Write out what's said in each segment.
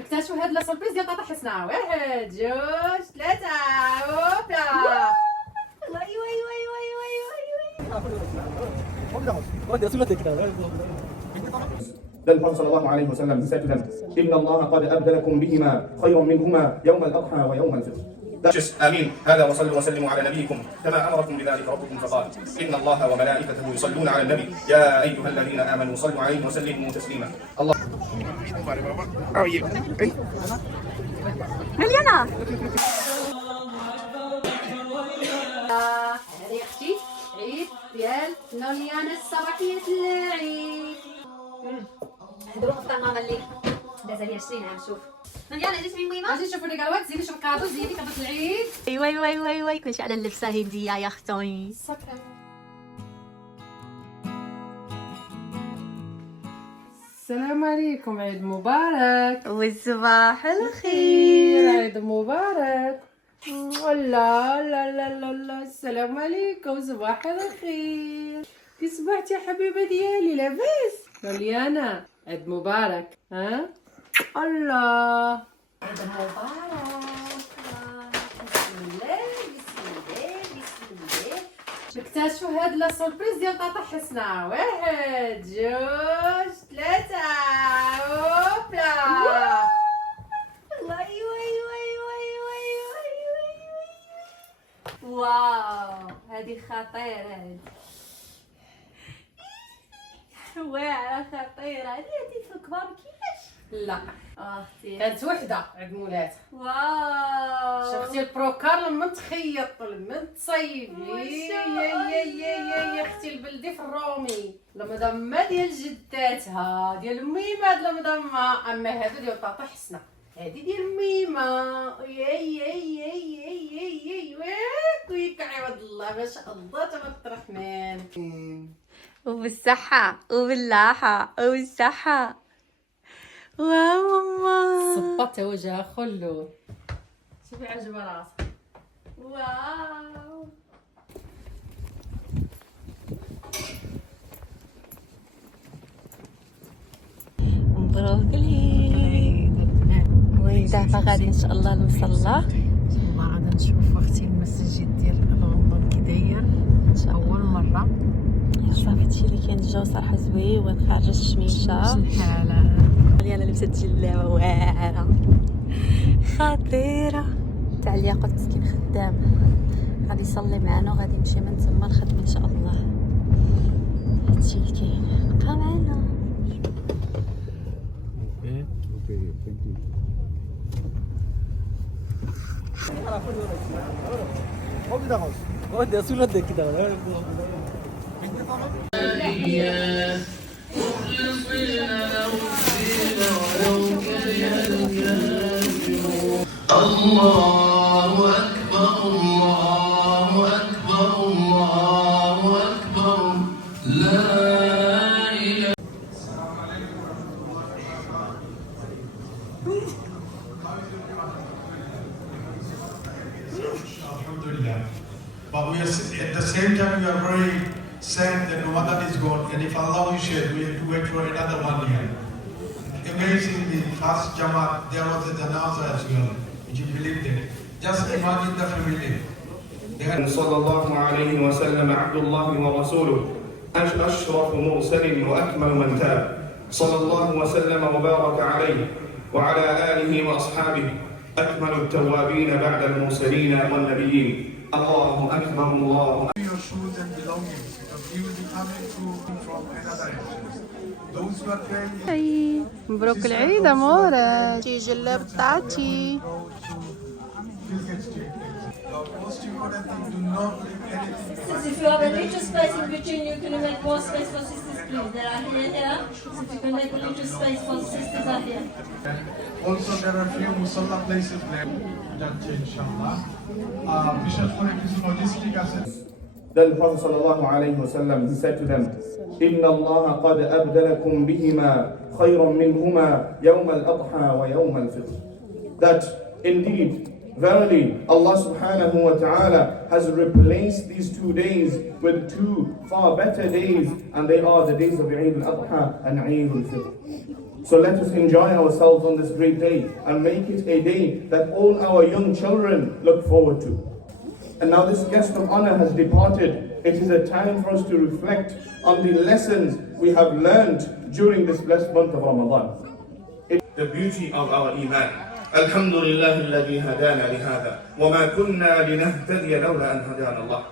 اكتشفوا هاد لا سوربريز ديال طاطا حسنة. 1 2 3 هوبلا. وي وي وي وي وي Then Prophet sallallahu alayhi wa sallam, he said to them, إِنَّ اللَّهَ قَدْ أَبْدَلَكُمْ بِهِمَا خَيْرًا مِنْهُمَا يَوْمَ الْأَضْحَى وَيَوْمَ الْفِطْرِ. آمين. هذا وصلوا وسلموا على نبيكم كما أمركم بذلك ربكم فقال إن الله وملائكته يصلون على النبي يا أيها الذين آمنوا صلوا عليه وسلموا تسليما. الله مليانة. هذه يا اختي عيد ديال نوليانا الصباحية العيد. هادو نقطة ماما اللي دازا لي 20 عام. شوف مليانة جيت من ميمة. غادي نشوفوا لي كالوات زيدي شوف الكادو زيدي كادو العيد. وي وي وي وي وي كلشي على اللبسة الهندية يا اختي. السلام عليكم، عيد مبارك. وصباح الخير. عيد مبارك. لا لا لا لا لا، السلام عليكم، صباح الخير. كي صبحتي يا حبيبه ديالي؟ لاباس؟ مليانه عيد مبارك. ها الله، عيد مبارك. بسم الله بسم الله بسم الله. نكتشفوا هاد لا سوربريز ديال طاطا حسنة. 1 2 3 هوبلا. وي وي وي وي وي وي وي. واو هذه خطيرة. هذه واعرة خطيرة. هذه في الكبار كيفاش؟ لا اختي كانت وحده عيد مولات. واو شفتي البروكار لما تخيط لما تصيبي يا اختي البلدي في الرومي المضمه ديال جداتها ديال ميمه هاد المضمه. اما هادو ديال طاطا حسنه هادي ديال ميمه. ويك عوض الله ما شاء الله تبارك الرحمن. وبالصحة وبالراحة وبالصحة. واو ماما صبطت وجهها خلود. شوفي عجبها راسها. واو مبروك العيد. ودابا غادي ان شاء الله المصلى. ان شاء الله غادي نشوف اختي المسجد ديال الغنضون كي داير اول مره. صافي هادشي اللي كاين. الجو صراحه زوين. خارجه الشميشه. الحاله مليانه لبست جلابه واعره خطيره تاع الياقوت. مسكين خدام غادي يصلي معنا وغادي نمشي من تما الخدمه ان شاء الله. هادشي اللي كاين. بقى معنا. الله أكبر الله أكبر الله أكبر لا إله. Alhamdulillah. But we are at the same time we are very sad that Ramadan is gone, and if Allah wishes, we have to wait for another 1 year. Amazingly, first Jamaat there was a janaza as well. Would you believe that? Just imagine the family. صلى الله عليه وسلم عبد الله ورسوله أشرف مرسل وأكمل من تاب صلى الله وسلم وبارك عليه وعلى آله وأصحابه أكمل التوابين بعد المرسلين والنبيين. الله أكبر الله. Your shoes and belongings, because you will be coming from another age. Those who are praying. مبروك العيد امورك. جلاب طاطي. Most important thing, do not leave anything behind. If you have a little space in between, you can make more space for sisters, please. There are here. So if you can make a little space for the sisters are here. Also, there are few musalla places left. যাচ্ছে ইনশাআল্লাহ। বিশেষ করে কিছু লজিস্টিক আছে। Then Prophet sallallahu alayhi wa sallam, he said to them, إِنَّ اللَّهَ قَدْ أَبْدَلَكُمْ بِهِمَا خَيْرًا مِنْهُمَا يَوْمَ الْأَضْحَى وَيَوْمَ الْفِطْرِ. That indeed, verily, Allah subhanahu wa ta'ala has replaced these 2 days with 2 far better days, and they are the days of Eid al-Adha and Eid al-Fitr. So let us enjoy ourselves on this great day and make it a day that all our young children look forward to. And now this guest of honor has departed. It is a time for us to reflect on the lessons we have learned during this blessed month of Ramadan. The beauty of our iman. Alhamdulillah alladhi hadana lihada wa ma kunna linahtadiya lawla an hadana Allah.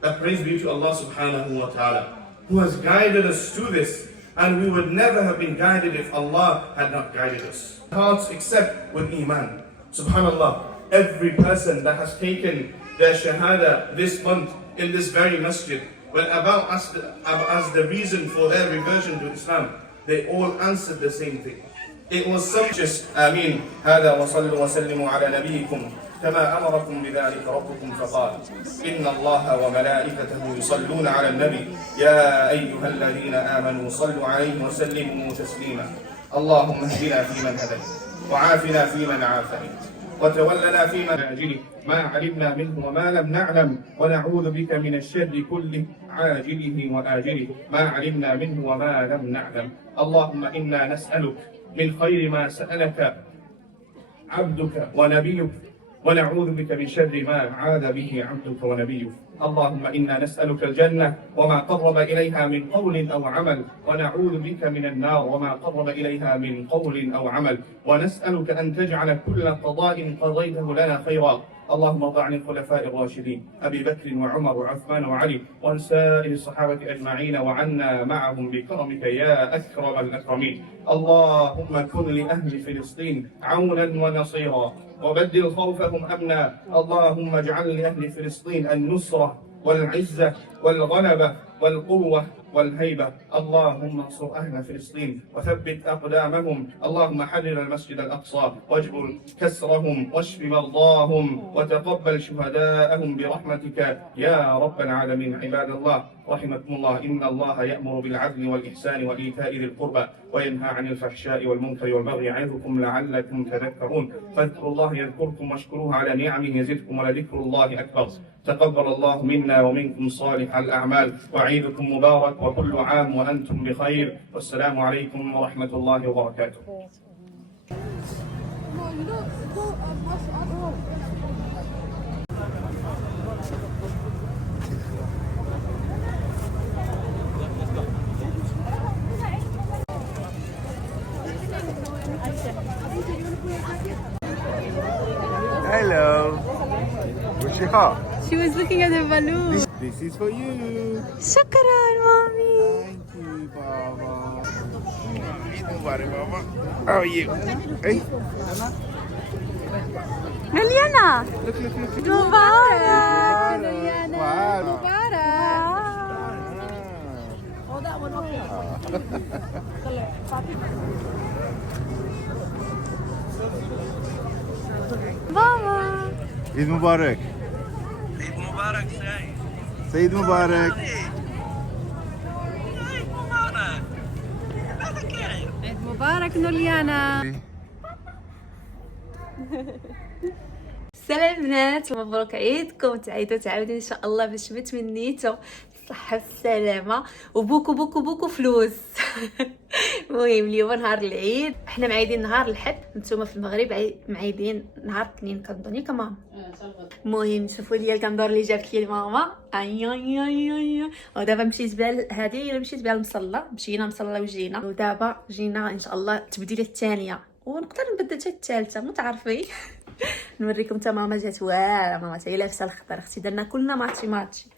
That praise be to Allah subhanahu wa ta'ala, who has guided us to this, and we would never have been guided if Allah had not guided us. Hearts except with iman. Subhanallah, every person that has taken their shahada this month in this very masjid, when about asked as the reason for their reversion to Islam, they all answered the same thing. It was some just Ameen. هذا وصلوا وسلموا على نبيكم كما أمركم بذلك ربكم فقال إن الله وملائكته يصلون على النبي يا أيها الذين آمنوا صلوا عليه وسلموا تسليما اللهم اهدنا فيمن هديت وعافنا فيمن عافيت وتولنا فيمن عاجله ما علمنا منه وما لم نعلم ونعوذ بك من الشر كله عاجله وآجله ما علمنا منه وما لم نعلم اللهم إنا نسألك من خير ما سألك عبدك ونبيك ونعوذ بك من شر ما عاد به عبدك ونبيك اللهم إنا نسألك الجنة وما قرب إليها من قول أو عمل ونعوذ بك من النار وما قرب إليها من قول أو عمل ونسألك أن تجعل كل قضاء قضيته لنا خيرا اللهم ارض عن الخلفاء الراشدين أبي بكر وعمر وعثمان وعلي وعن سائر الصحابة أجمعين وعنا معهم بكرمك يا أكرم الأكرمين اللهم كن لأهل فلسطين عونا ونصيرا وبدل خوفهم أمنا اللهم اجعل لأهل فلسطين النصرة والعزة والغلبة والقوة والهيبة اللهم انصر أهل فلسطين وثبت أقدامهم اللهم حرر المسجد الأقصى واجبر كسرهم واشف مرضاهم وتقبل شهداءهم برحمتك يا رب العالمين عباد الله رحمكم الله إن الله يأمر بالعدل والإحسان وإيتاء ذي القربى وينهى عن الفحشاء والمنكر والبغي يعظكم لعلكم تذكرون فاذكروا الله يذكركم واشكروه على نعمه يزدكم ولذكر الله أكبر تقبل الله منا ومنكم صالح الأعمال وعيدكم مبارك وكل عام وأنتم بخير والسلام عليكم ورحمة الله وبركاته. Hello. What's your heart? She was looking at the balloon. This is for you. شكرا مامي. Thank you, Baba. Eid Mubarak, Baba. How are you? Hey. مليانة. Look, look, look. مبارك. Wow. ماما. Eid Mubarak. Eid Mubarak, Saeed. Saeed Mubarak. Eid Mubarak. هذا كيف؟ عيد مبارك نوليانا. سلام بنات مبروك عيدكم تعيدوا تعاودوا ان شاء الله باش بتمنيتو الصحة والسلامة وبوكو بوكو بوكو فلوس. المهم اليوم نهار العيد احنا معيدين نهار الحد نتوما في المغرب معيدين نهار الاثنين كنظني كمان. المهم شوفوا لي الكندور اللي جابت لي الماما اي اي اي اي ودابا مشيت بها هذه مشيت بها المصلى مشينا مصلى وجينا ودابا جينا ان شاء الله التبديله الثانيه ونقدر نبدل حتى الثالثه متعرفين. نوريكم حتى ماما جات واعره ماما هي لابسه الخضر اختي درنا كلنا ماتشي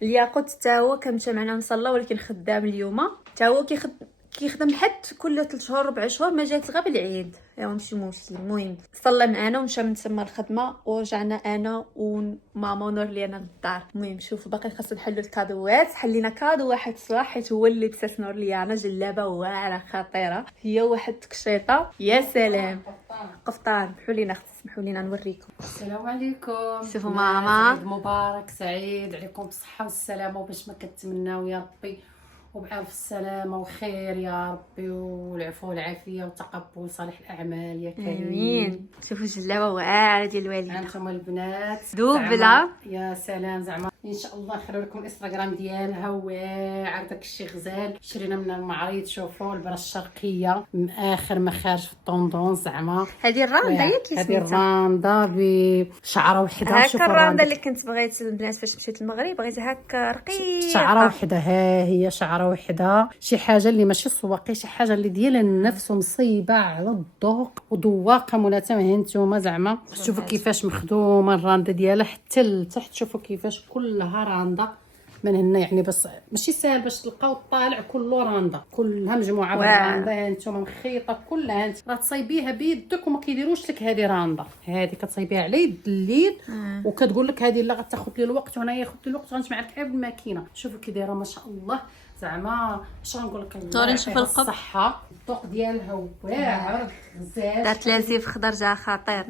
الياقوت حتى هو كنمشي معنا نصلى ولكن خدام اليوم حتى هو كيخدم حتى كل 3 شهور 4 شهور ما جات غير بالعيد ماشي مشكل. المهم صلى معنا ومشى من تما الخدمه ورجعنا انا وماما ونور لينا للدار. المهم شوفوا باقي خاصو نحلوا الكادوات حلينا كادو واحد صباح حيت هو اللي لبسات نور ليانا جلابه واعره خطيره هي واحد تكشيطه يا سلام قفطان. سمحوا لينا اختي سمحوا لينا نوريكم. السلام عليكم. شوفوا ماما. عيد مبارك سعيد عليكم بالصحه والسلامه وباش ما كتمناو يا ربي وبألف السلامة وخير يا ربي والعفو والعافية وتقبل صالح الأعمال يا كريم. امين. شوفوا الجلابة واعرة ديال الوالدة. هانتوما البنات دوبلة يا سلام زعما ان شاء الله نخليو لكم الانستغرام ديالها واعر داكشي غزال. شرينا من المعرض، شوفوا البره الشرقيه من اخر ما خارج في الطوندونس زعما. هذه الراندا ياك اللي هذه الراندا بشعره وحده. هكا الراندا اللي كنت بغيت البنات فاش مشيت المغرب، بغيت هكا رقيقه شعره وحده. ها هي شعره وحده، شي حاجه اللي ماشي سواقي، شي حاجه اللي ديال النفس ومصيبه على الذوق وذواقه مناتمه. هانتوما زعما شوفوا كيفاش مخدومه الراندا ديالها حتى لتحت. شوفوا كيفاش كلها راندا من هنا، يعني بس ماشي ساهل باش تلقاو الطالع كله راندا، كلها مجموعه بالراندا. هانتوما مخيطه كلها، انت راه تصايبيها بيدك وما كيديروش لك هذه راندا. هذه كتصايبيها على يد اليد وكتقول لك هذه لا غتاخذ لي الوقت وهنايا ياخذ لي الوقت غنجمع لك بالماكينه. شوفوا كي دايره ما شاء الله زعما. اش غنقول لك، الله يعطيها الصحه. الذوق ديالها واعر غزال. دارت لازيف خضر جا خطير،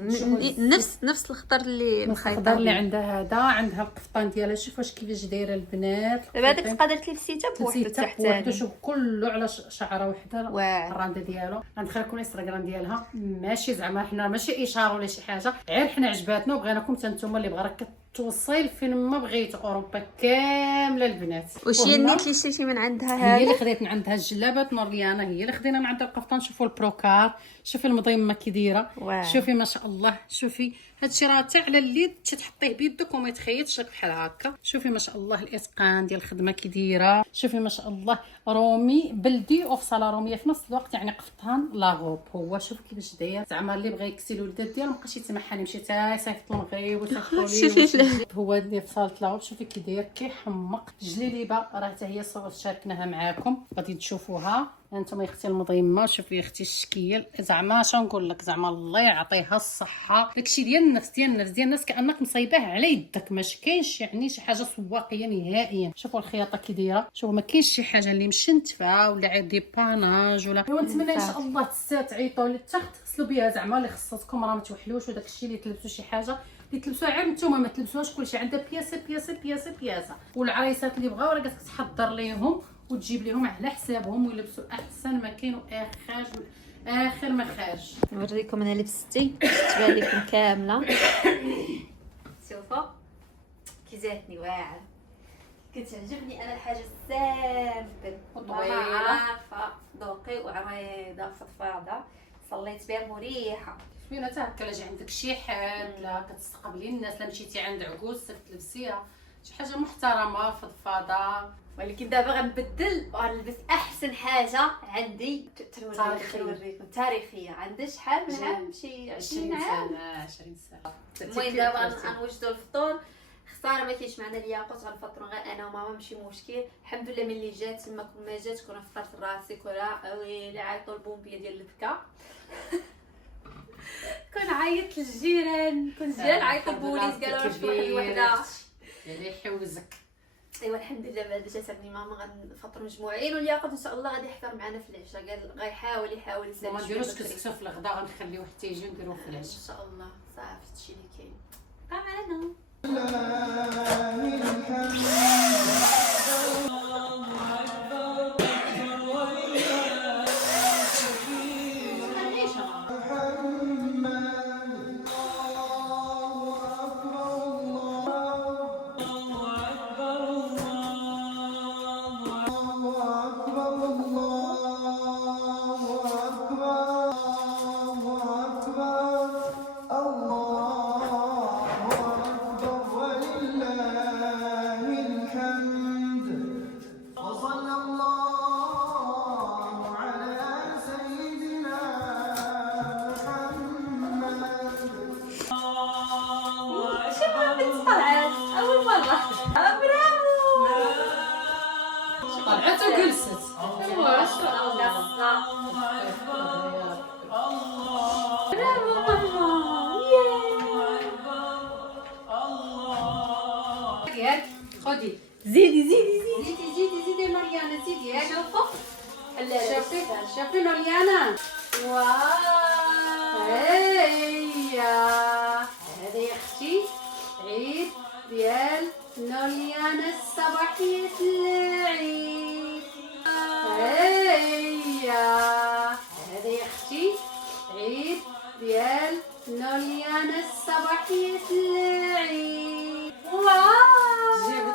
نفس الخضر اللي مخيطه الخضر اللي عندها هذا. عندها القفطان ديالها، شوف واش كيفاش دايره البنات. دابا هذاك تبقى درت لي في السيته بوحدو تحت. شوف كله على شعره وحده الراندا ديالو. غندخل لكم الانستغرام ديالها، ماشي زعما حنا ماشي اشاره ولا شي حاجه، غير حنا عجباتنا وبغيناكم حتى نتوما اللي بغا توصل فين ما بغيت. اوروبا كامله البنات. واش هي النيت اللي شريتي من عندها؟ هي اللي خديت من عندها الجلابات نورليانا، هي اللي خدينا من عندها القفطان. شوفوا البروكار، شوفي المضيمه كي دايره، شوفي ما شاء الله. شوفي هادشي راه حتى على اليد تحطيه بيدك وما يتخيطش لك بحال هكا. شوفي ما شاء الله الاتقان ديال الخدمه كي دايره. شوفي ما شاء الله رومي بلدي وفصاله روميه في نفس الوقت، يعني قفطان لاغوب هو. شوف كيفاش داير زعما اللي بغى يكسي الولدات ديالو مابقاش يتمحن يمشي تا يصيفط المغرب ويصيفطوا لي. هو اللي فصلت لاغوب. شوفي كي داير كيحمق. جليليبه راه حتى هي صور شاركناها معاكم غادي تشوفوها. انتم يا اختي المضيمه. شوفي يا اختي الشكيل زعما اش نقول لك، زعما الله يعطيها الصحه. داكشي ديال النفس ديال الناس كانك مصايباه على يدك، ماشي كاينش يعني شي حاجه سواقيه نهائيا. شوفوا الخياطه كي دايره، شوفوا ما كاينش شي حاجه اللي مشنتفه ولا عاد دي باناج ولا. ونتمنى ان شاء الله تعيطوا للتخت تغسلوا بها زعما اللي خصتكم، راه ما توحلوش. وداكشي اللي تلبسوا شي حاجه اللي تلبسوها غير نتوما، ما تلبسوهاش كلشي. عندها بياسه. والعريسات اللي بغاو راه قالت تحضر ليهم وتجيب لهم على حسابهم ويلبسوا احسن ما كاين اخر ما خارج. نوريكم انا لبستي تبان لكم كامله. شوفوا كي جاتني واعر. كتعجبني انا الحاجه السامبل وطويله عارفه ذوقي وعريضه فضفاضه، صليت بها مريحه. شويه حتى هكا لا جا عندك شي حال لا كتستقبلي الناس، لا مشيتي عند عكوز تلبسيها شي حاجه محترمه فضفاضه. ولكن دابا غنبدل وغنلبس احسن حاجه عندي. نوريكم تاريخيه. عندي شحال من عام؟ شي 20 عام. 20 سنه. المهم دابا غنوجدوا الفطور. خساره ما كاينش معنا الياقوت، غنفطروا غير انا وماما ماشي مشكل. الحمد لله ملي جات ما جات كون فطرت راسي كره ويلي عيطوا البومبيه ديال البكا. كون عيط للجيران، كنت جا نعيط للبوليس قالوا واش واحد الوحده اللي يحوزك. ايوا الحمد لله بعد جاتني ماما غنفطروا مجموعين. والياقوت ان شاء الله غادي يحضر معنا في العشاء، قال غيحاول يسالي. ما نديروش كسكسو في الغدا، غنخليوه حتى يجي ونديروه في العشاء ان شاء الله. صافي هادشي اللي كاين. بقى معنا. طلعت وجلست. ما شاء الله. ياك خدي زيدي نوريانا زيدي. ياك شوفوا شوفي نوريانا. واو هيا هذا يا اختي عيد ديال نوريانا الصباحية العيد. هيا هذا يا اختي عيد ديال نوريانا الصباحية العيد. واو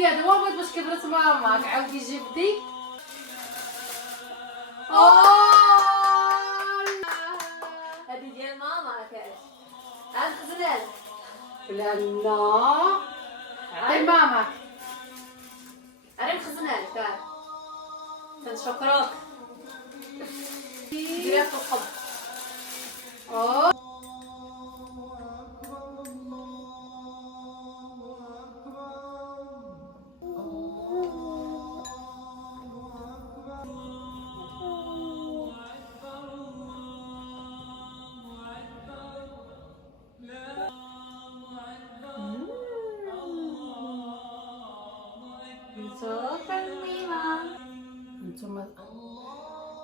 جبدي هذا هو باش كبرت ماماك عاودي جبدي هذه ديال ماما كاش عاد خزنال لا لا عطي ماماك عري مخزنال كاع تنشكروك ديريها في القب انتم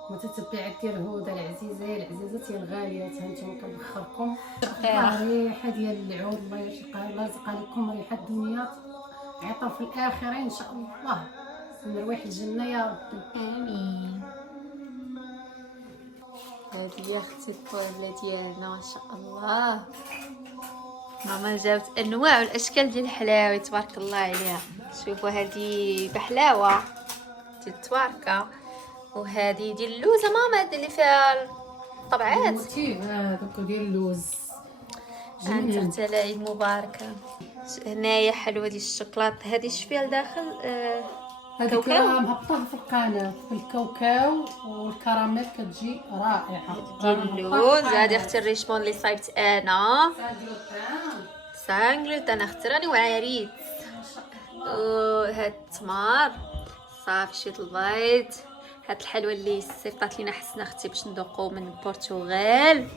متتبعات ديال هدى العزيزه العزيزات يا الغاليات، هانتوما كنبخركم ريحه ديال العود، الله يرزقها لازق عليكم ريحه الدنيا عطا في الاخره ان شاء الله من رواح الجنه يا ربي امين. هذه يا اختي الطويبله ديالنا ما شاء الله، ماما جابت انواع والاشكال ديال الحلاوي تبارك الله عليها. شوفوا هذه بحلاوه ديال التواركه، وهذه ديال اللوزه ماما هذه اللي فيها الطبعات الموتيف هذاك ديال اللوز انت حتى العيد مباركه. هنايا حلوه ديال الشوكولاط، هذه شفيها لداخل هذيك راه مهبطه في القناه بالكاوكاو والكراميل كتجي رائعه. ديال اللوز. هذه اختي الريشمون اللي صايبت انا سانغلوتان اختي راني وعريت. وهاد التمر صافي شويه البيض. هاد الحلوه اللي صيفطات لينا حسنا اختي باش ندوقو من البرتغال.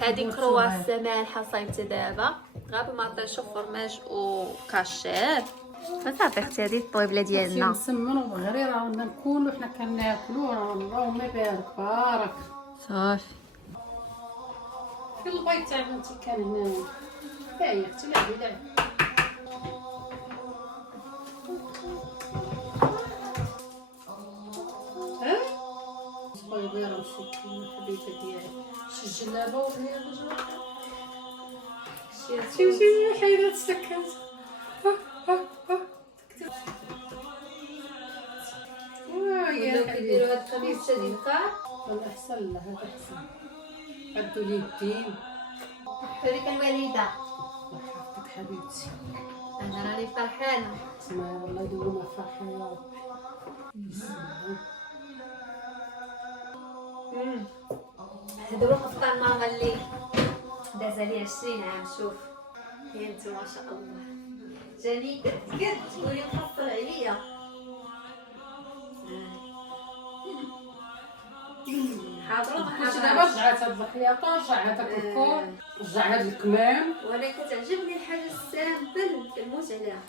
هذه كرواسه مالحه صايبتها دابا غابه ما عطيتش فرماج وكاشير. فصافي اختي هذه الطويبله ديالنا مسمن وبغري راه ناكلو حنا كناكلو راه اللهم يبارك بارك صافي. في البيت تاع بنتي كان هنا هاي اختي لعبي لعبي صغيره مسكينه حبيبه ديالي شي جلابه وهي مجروحه شي حيدة تسكت كيديروا هاد القميص شديد كاع والله احسن لا هذا احسن عدوا لي الدين هذيك الوليده. الله يحفظك حبيبتي انا راني فرحانه اسمعي والله دوما فرحه يا ربي هذا هو قفطان ماما اللي داز عليه 20 عام. شوف هي انت ما شاء الله جاني قد تقولي مفصل عليا. كلشي دابا رجعت هاد الخياطه رجع هذاك الكور رجع هاد الكمام. وانا كتعجبني الحاجه السامبل كنموت عليها.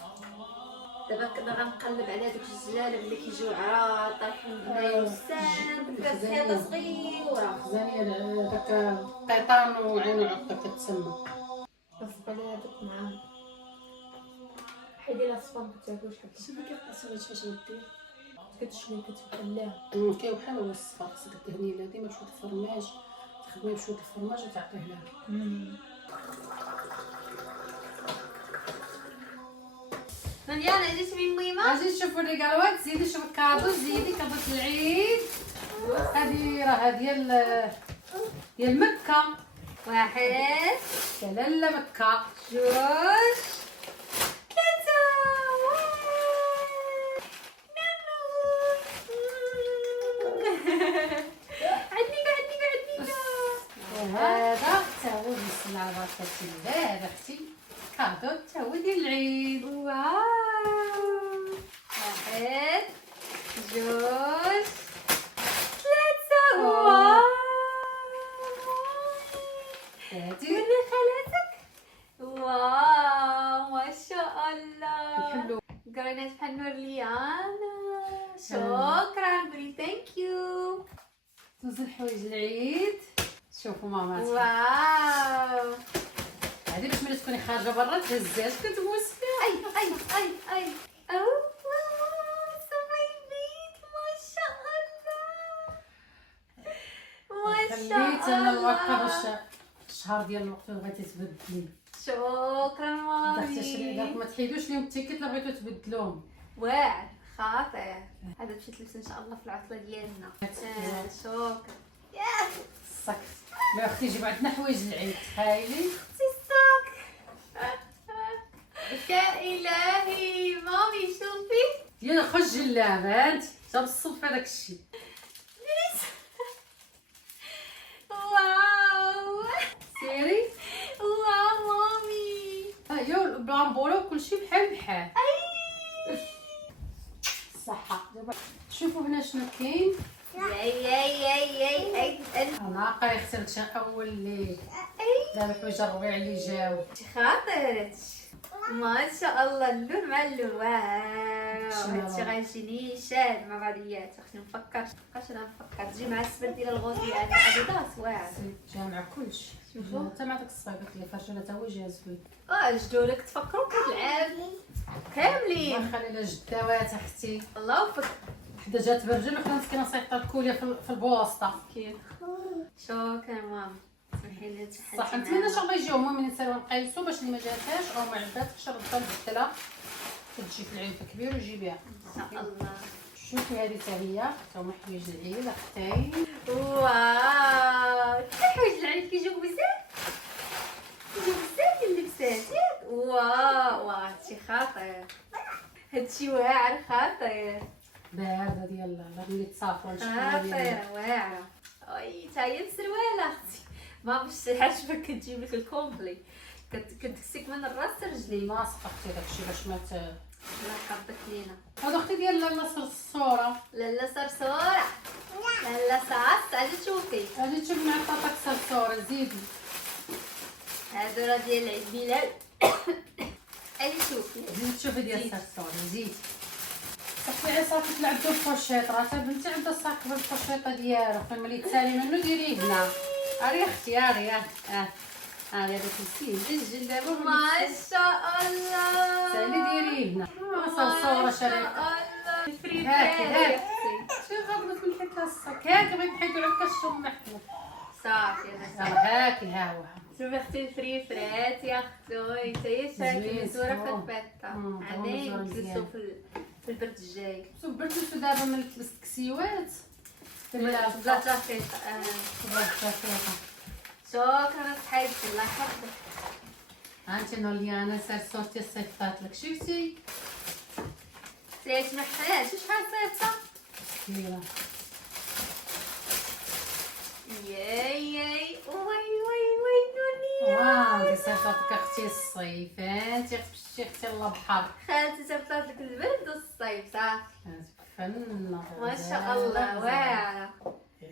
دابا كنا غنقلب على دوك الجلالب اللي كيجيو عراض طايحين بنايا والسامبل فيها خياطه صغيره خزانيه داك قيطان وعين عقده كتسمى غصب عليها هذوك معاهم. حيدي لها الصفر ما كتاكلوش حتى شنو كيقصر فاش ندير كتشري كتبلاها كيوحل هو الصفر خصك دهني لها ديما بشويه الفرماج تخدمي بشويه الفرماج وتعطيه لها. مليانه جيت من ميمه. اجي نشوفوا الريكالوات زيدي شوف الكادو زيدي كادو العيد. هذه راه ديال مكه. واحد لاله مكه جوج ثلاثة. وهذا تا هو بسم الله بركة الله هذا اختي كادو تا هو ديال العيد. واو واحد جوج ثلاثة. واو هادي من خالتك. واو ما شاء الله نحلو قرينات بحال نور ليانا. شكرا قولي ثانك يو. دوز الحوايج العيد. شوفوا ماماتي واو هادي باش ملي تكوني خارجه برا تهزيها كتبوس فيها. اي الله صبيبيت ما شاء الله ما شاء خليت انا الوقت الله. باش الشهر ديال الوقت بغيتي تبدلي شكرا داك التشريع مامي. داك ما تحيدوش ليهم التيكيت لا بغيتو تبدلوهم واعر خاطر. هذا باش تلبس ان شاء الله في العطله ديالنا. شكرا يا الصك. لا اختي جيب عندنا حوايج العيد. هايلي اختي الصاك. يا الهي مامي شوفي ديال خرج جلابات جاب الصف هذاك الشيء. واو سيري واو مامي. ايوا البلامبوله وكلشي بحال بحال. صحه. دابا شوفوا هنا شنو كاين. ياي انا قري اخترت شي اول ليل. دابا حوايج الربيع اللي جاو. خاطرك ما شاء الله اللون مع اللون. واو هادشي غيجيني شاد مع بعضيات. خصني نفكر بقاش انا نفكر تجي مع السبر ديال الغوز ديال اديداس. واعر جامع كلشي. شوفوا حتى مع داك الصبيبات اللي فرجنا حتى هو جا زوين. جدولك تفكروا كتلعب كاملين. ما خلي لا جداوات اختي. الله يوفقك. حدا جات برجل وحنا مسكينه صيفطه الكوليه في البوسطه. كيف شكرا ماما. سمحي لي تحدي صح نتمنى ان شاء الله يجيو هما من نسالو نقيسو باش اللي ما جاتهاش او ما عجباتكش ردها للدلا كتجي في العيد الكبير وجيبيها ان شاء الله. شوفي هذه حتى هي تا هما حوايج العيد اختي. واو حوايج العيد كيجيو بزاف ديال اللبسات ياك. واو هادشي خاطر. هادشي واعر خاطر. بارده ديال ملي تصافوا خاطر واعره. اي تا هي بسروالة اختي ما باش عجبك كتجيب لك الكومبلي كتكسيك من الراس لرجلي. لاصقه اختي داكشي باش ما الله يحفظك لينا. هذا اختي ديال لاله صرصوره. لاله صرصوره لاله صاص. تعالي شوفي اجي تشوف مع طاطاك صرصوره زيدي. هادو راه ديال عيد ميلاد. اجي شوفي زيدي تشوفي ديال الصرصوره زيدي. صافي صافي تلعبوا الفوشيط راه تا بنتي عندها صاك بالفوشيطه ديالو فين ملي تسالي منو ديريه هنا. اري اختي اري هذاك السيد الجلابه ما شاء الله. سالي ديريه هنا. صرصوره شريطه. الفريد هاكي يا هاكي. اختي. شوف غادي تنحيت لها الصاك هاكي بغيت نحيدو لك الشوم محمود. صافي انا هاكي ها هو. شوفي اختي الفريفرات يا اختي. تا هي شاكي مزوره في البيطه. عادي نجلسو في البرد الجاي. صبرتو دابا من لبست كسيوات بلا جاكيط. شكرا حبيبتي الله يحفظك. هانتي نوليانا سار صورتي صيفطات لك شفتي سيت محتاج شحال صيفطه. كبيره. ياي وي نونيا. واو دي صيفطاتك اختي الصيف انتي مشيتي اختي للبحر. خالتي صيفطات لك البرد والصيف صافي. فنه ما شاء الله واعره.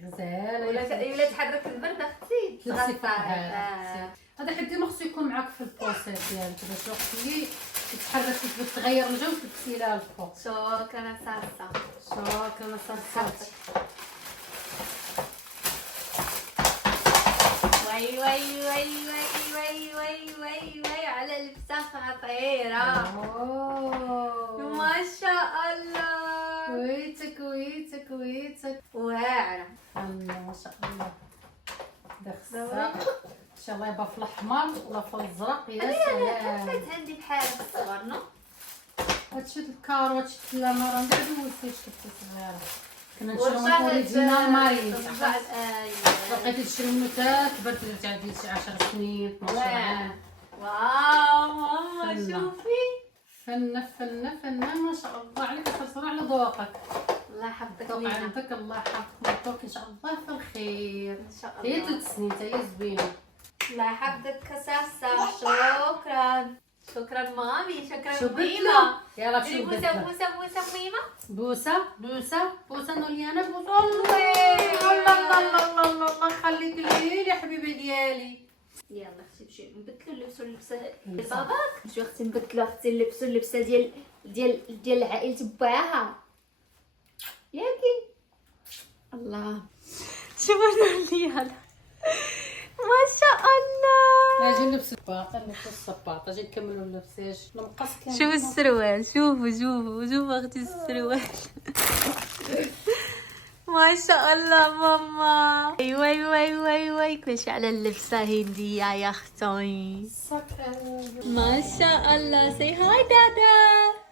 غزاله ولا تحرك البرد اختي تلبسي فيها. هذا حدي ما خصو يكون معاك في البوسيت ديالك باش وقت اللي تتحرك تغير الجو تلبسي لها الفوق. شكرا صاصه. شكرا صرصات. وي على لبسه خطيره. ما شاء الله. كويتك واعره. الله ما شاء الله. دخسه ان شاء الله يبقى في الاحمر ولا في الازرق. يا سلام. كانت عندي بحال الصغر نو. هادشي الكاروت شفت لا مره من بعد دوزتي شفتي صغيره كنا نشريو من اوريجينال مارين. بقيتي تشري منو تا كبرت تعدي شي 10 سنين 12 عام. واو ماما شوفي. فنه ما شاء الله عليك. تصرع على ذوقك. الله يحفظك ذوق لينا. عندك الله يحفظك ويعطوك ان شاء الله في الخير. ان شاء هي الله. 3 سنين تا هي زوينه. الله يحفظك كساسة. شكرا مامي. شكرا شو ميمة. يلا ديري شو بوسة ميمة. بوسه نوليانا بوسه. الله يخليك لي يا حبيبه ديالي. يلا اختي نمشيو نبدلو نلبسو اللبسه ديال باباك. نمشيو اختي نبدلو اختي نلبسو اللبسه ديال عائلة باها ياكي. الله شوفوا نوليانا ما شاء الله. اجي نلبس الصباط اجي نكملوا اللبساج المقص كامل. شوفوا السروال. شوفوا اختي السروال. ما شاء الله ماما. وي كلشي على اللبسه هنديه يا اختي. ما شاء الله. سي هاي دادا.